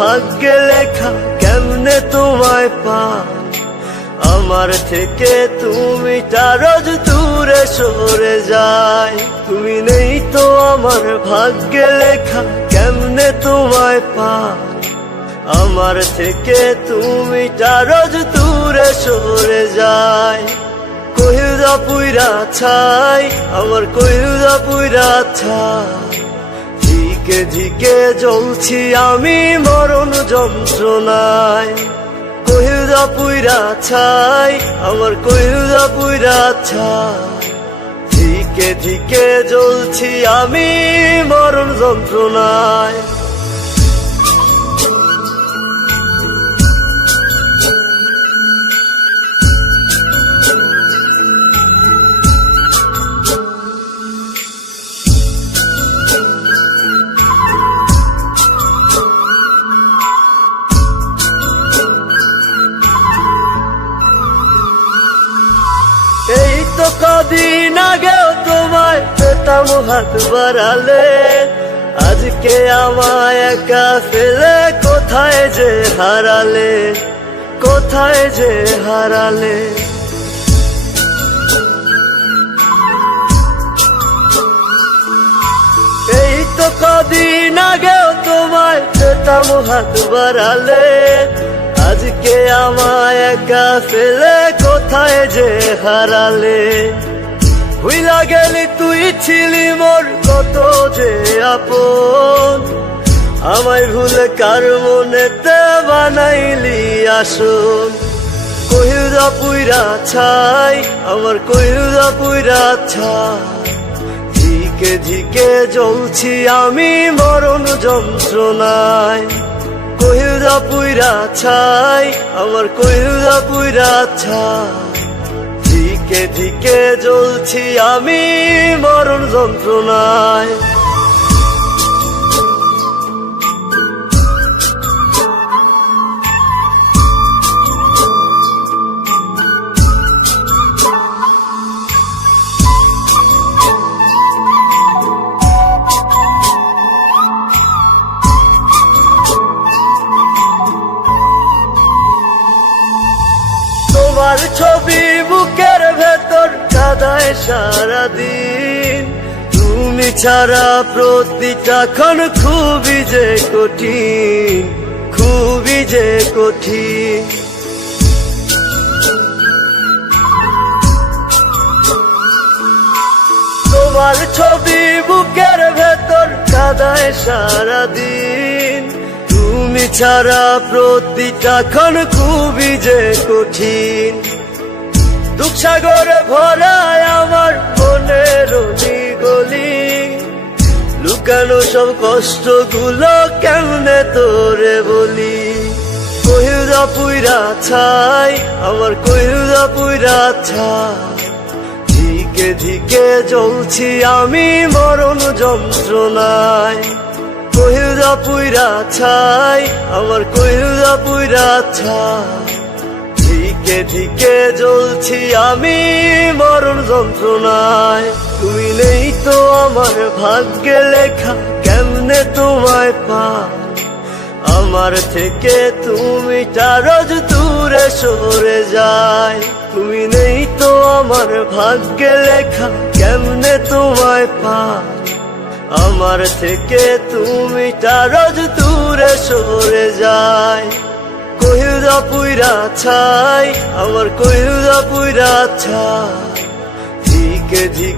ভাগ্যে লেখা কেমনে তোমায় পাই। আমার থেকে তুমি রোজ দূরে সরে যায়। তুমি নেই তো আমার ভাগ্যে লেখা কেমনে তোমায় পাই। আমার থেকে তুমি রোজ দূরে সরে যায়। কইরা পুইরা ছাই আমার কইরা পুইরা ছাই। ধিকে ধিকে জ্বলছি আমি মরণ যন্ত্রণায়। কইরা পুইরা ছাই আমার কইরা পুইরা ছাই। ধিকে ধিকে জ্বলছি আমি মরণ যন্ত্রণায়। এই তো কদিন আগেও তোমায় পেতাম হাত বাড়ালে। আজকে আমায় একা ফেলে কোথায় যে হারালে, কোথায় যে হারালে। এই তো কদিন আগেও তোমায় পেতাম হাত বাড়ালে। আজকে আমায় একা ফেলে কোথায় যে হারালে। ভুইলা গেলি তুই ছিলি মোর কত যে আপন। আমায় ভুলে কার মনেতে বানাইলি আসন। কইরা পুইরা ছাই আমার কইরা পুইরা ছাই। ধিকে ধিকে জ্বলছি আমি মরণ যন্ত্রণায়। কইরা পুইরা ছাই আমার কইরা পুইরা ছাই। ধিকে ধিকে জ্বলছি আমি মরণ যন্ত্রণায়। তোমার ছবি বুকের ভেতর কাঁদায় সারাদিন। তুমি ছাড়া প্রতিটা ক্ষণ খুবই যে কঠিন, খুবই যে কঠিন। তোমার ছবি বুকের ভেতর কাঁদায় সারাদিন। তুমি ছাড়া প্রতিটা ক্ষণ খুবই যে কঠিন। দুঃখ সাগরে ভরায় আমার মনের গলি। লুকানো সব কষ্টগুলো কেমনে তোরে বলি। কইরা পুইরা ছাই আমার কইরা পুইরা ছাই। ধিকে ধিকে জ্বলছি আমি মরণ যন্ত্রণায়। কইরা পুইরা ছাই আমার কইরা পুইরা ছাই। ধিকে ধিকে জ্বলছি আমি মরণ যন্ত্রণায়। তুমি নেই তো আমার ভাগ্যে লেখা কেমনে তোমায় পাই। আমার থেকে তুমি রোজ দূরে সরে যায়। তুমি নেই তো আমার ভাগ্যে লেখা কেমনে তোমায় পাই। আমার থেকে তুমি রোজ দূরে সরে যায়। কইরা পুইরা ছাই আমার কইরা পুইরা ছাই। ধিকে ধিকে